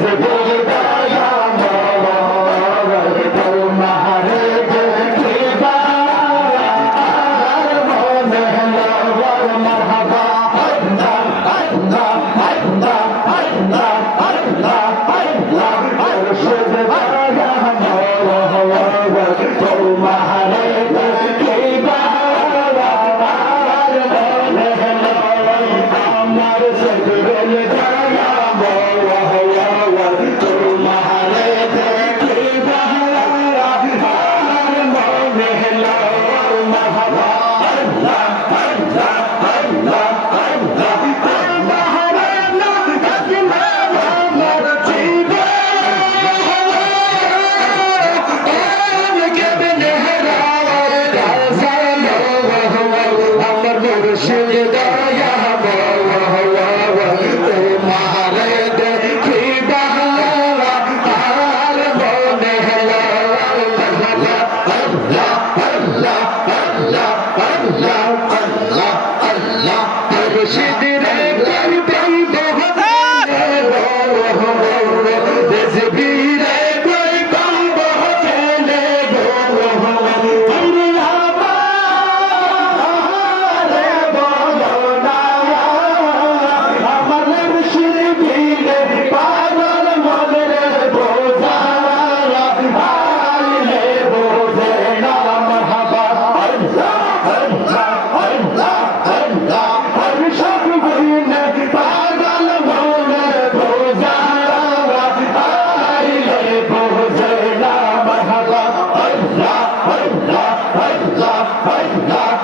Vai, love.